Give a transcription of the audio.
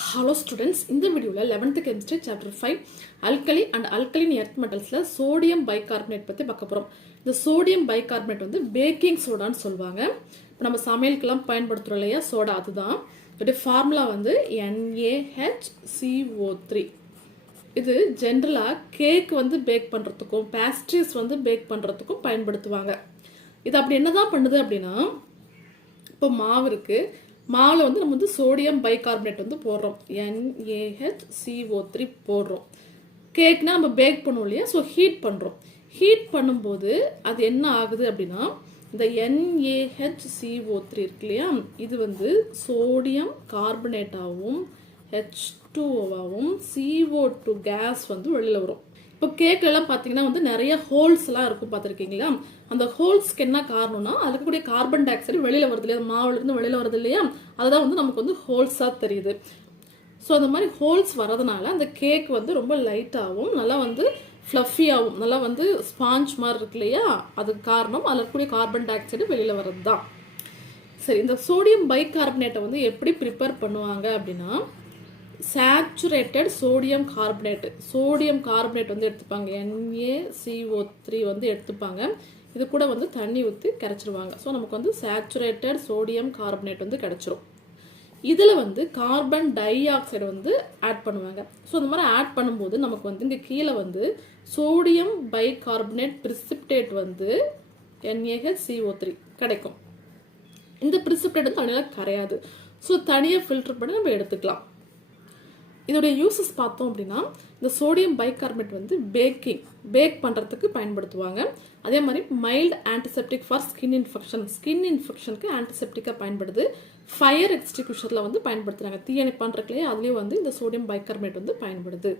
Hello students, இந்த வீடியோல 11th chemistry chapter 5 alkali and alkaline earth metals sodium bicarbonate பத்தி பார்க்க போறோம். இந்த sodium bicarbonate வந்து பேக்கிங் சோடான்னு சொல்வாங்க. இப்போ நம்ம சமையலுக்குலாம் பயன்படுத்துறோம் இல்லையா சோடா அதுதான். இதோட ஃபார்முலா வந்து NaHCO3. இது ஜெனரலா கேக் வந்து பேக் பண்றதுக்கும் பேஸ்ட்ரீஸ் வந்து பேக் பண்றதுக்கும் பயன்படுத்துவாங்க. இது அப்படி என்னதான் பண்ணுது அப்படின்னா இப்போ மாவு இருக்கு மாவில் வந்து நம்ம வந்து சோடியம் பைகார்பனேட் வந்து போடுறோம் NaHCO3 போடுறோம் கேக்னா நம்ம பேக் பண்ணுவோம் இல்லையா ஸோ ஹீட் பண்ணுறோம் ஹீட் பண்ணும்போது அது என்ன ஆகுது அப்படின்னா இந்த NaHCO3 இருக்கு இல்லையா இது வந்து சோடியம் கார்பனேட்டாகவும் H2ஓவாகவும் CO2 கேஸ் வந்து வெளியில் வரும் இப்போ கேக்லாம் பார்த்தீங்கன்னா வந்து நிறைய ஹோல்ஸ்லாம் இருக்கும் பார்த்துருக்கீங்களா அந்த ஹோல்ஸ்க்கு என்ன காரணம்னா அதுக்கு இருக்கக்கூடிய கார்பன் டை ஆக்சைடு வெளியில் வருது இல்லையா மாவுலேருந்து வெளியில் வருது இல்லையா அதுதான் வந்து நமக்கு வந்து ஹோல்ஸாக தெரியுது ஸோ அந்த மாதிரி ஹோல்ஸ் வரதுனால அந்த கேக் வந்து ரொம்ப லைட்டாகவும் நல்லா வந்து ஃப்ளஃபியாகவும் நல்லா வந்து ஸ்பாஞ்ச் மாதிரி இருக்கு இல்லையா அதுக்கு காரணம் அதில் இருக்கக்கூடிய கார்பன் டை ஆக்சைடு வெளியில் வர்றது தான் சரி இந்த சோடியம் பைகார்பனேட்டை வந்து எப்படி ப்ரிப்பேர் பண்ணுவாங்க அப்படின்னா சேச்சுரேட்டட் சோடியம் கார்பனேட் வந்து எடுத்துப்பாங்க NaCO3 வந்து எடுத்துப்பாங்க இது கூட வந்து தண்ணி ஊற்றி கரைச்சிருவாங்க ஸோ நமக்கு வந்து சேச்சுரேட்டட் சோடியம் கார்பனேட் வந்து கிடைச்சிரும் இதில் வந்து கார்பன் டை ஆக்சைடு வந்து ஆட் பண்ணுவாங்க ஸோ இந்த மாதிரி ஆட் பண்ணும்போது நமக்கு வந்து இங்கே கீழே வந்து சோடியம் பைகார்பனேட் பிரிசிப்டேட் வந்து NaHCO3 கிடைக்கும் இந்த பிரிசிப்டேட் வந்து தனியாக கரையாது ஸோ தனியாக ஃபில்டர் பண்ணி நம்ம எடுத்துக்கலாம் இதோடைய யூசஸ் பார்த்தோம் அப்படின்னா இந்த சோடியம் பைகார்பனேட் வந்து பேக் பண்ணுறதுக்கு பயன்படுத்துவாங்க அதே மாதிரி மைல்டு ஆன்டிசெப்டிக் ஃபார் ஸ்கின் இன்ஃபெக்ஷனுக்கு ஆன்டிசெப்டிக்காக பயன்படுது ஃபயர் எக்ஸ்டிங்விஷரில் வந்து பயன்படுத்துகிறாங்க தீயணைப்பான் இருக்குல்லையே அதுலேயும் வந்து இந்த சோடியம் பைகார்பனேட் வந்து பயன்படுது